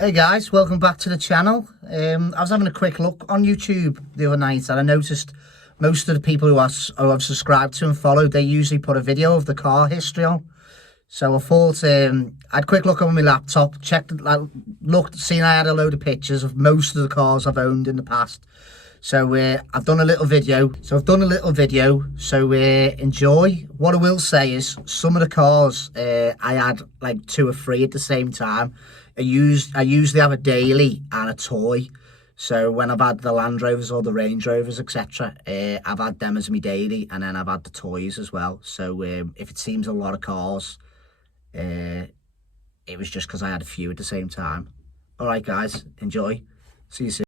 Hey guys, welcome back to the channel. I was having a quick look on YouTube the other night and I noticed most of the people who I've subscribed to and followed, they usually put a video of the car history on. So I thought I had a quick look on my laptop, checked, looked, seen I had a load of pictures of most of the cars I've owned in the past. So I've done a little video. So enjoy. What I will say is some of the cars I had like 2 or 3 at the same time. I usually have a daily and a toy. So when I've had the Land Rovers or the Range Rovers, etc., I've had them as my daily, and then I've had the toys as well. So if it seems a lot of cars, it was just because I had a few at the same time. All right, guys, enjoy. See you soon.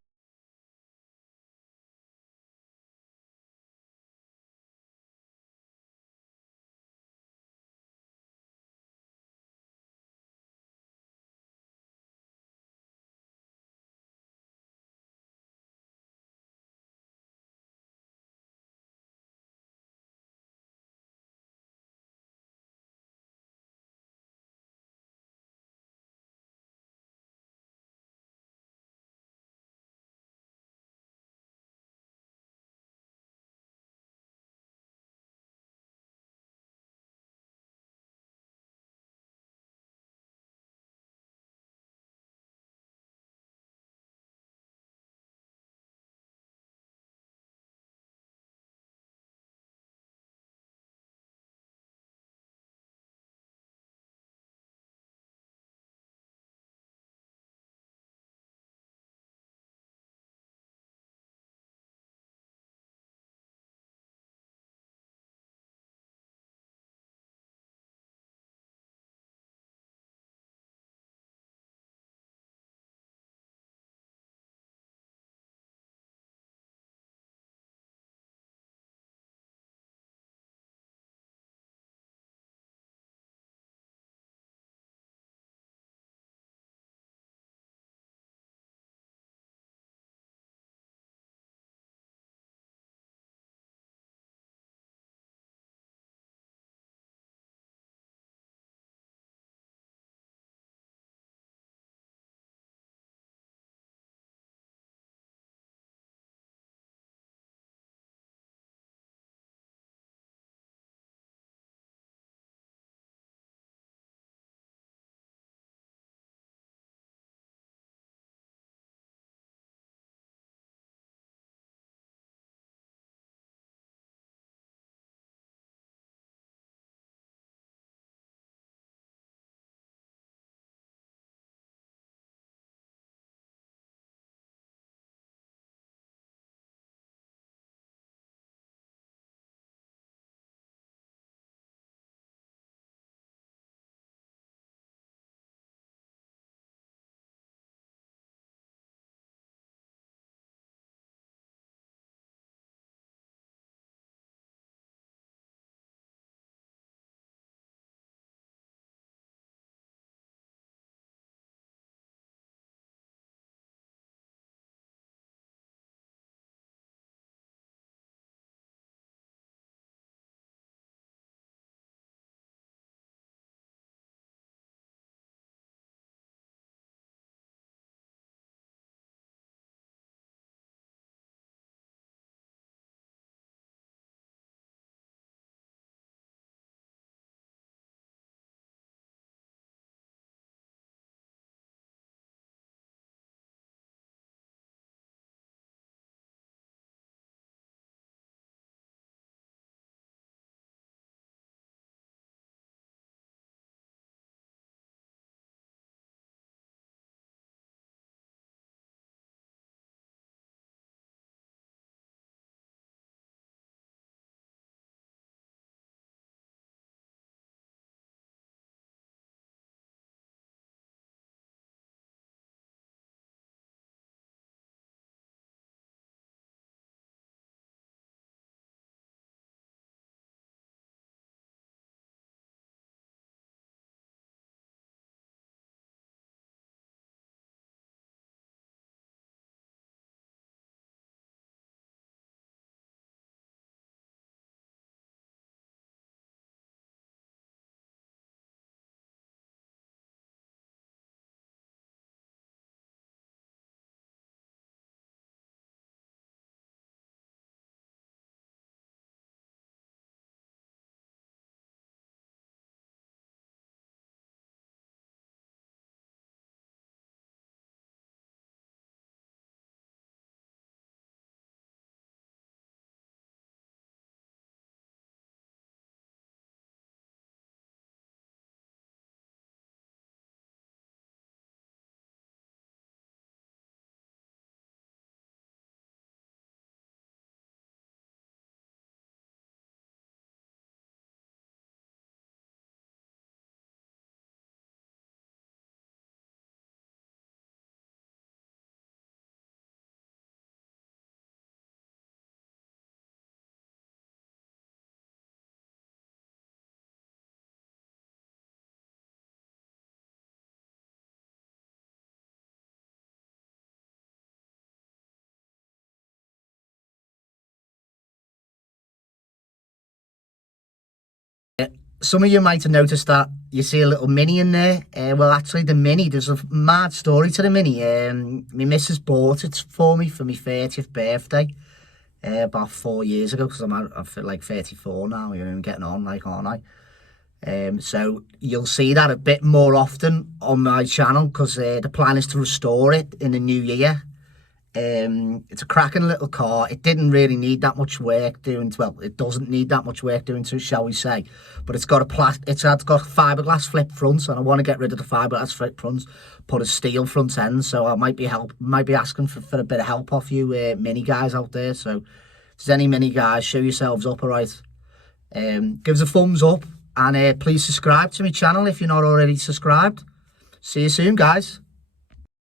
some of you might have noticed that you see a little Mini in there. Well, actually, the Mini, there's a mad story to the Mini. My missus bought it for me for my 30th birthday about 4 years ago, because I feel like 34 now, you know, I'm getting on, like, aren't I? So you'll see that a bit more often on my channel, because the plan is to restore it in the new year. It's a cracking little car. It didn't really need that much work doing. Well, it doesn't need that much work doing to, shall we say? But it's got it's got fiberglass flip fronts, and I want to get rid of the fiberglass flip fronts, put a steel front end. So I might be asking for a bit of help off you, Mini guys out there. So if there's any Mini guys, show yourselves up, alright? Give us a thumbs up, and please subscribe to my channel if you're not already subscribed. See you soon, guys.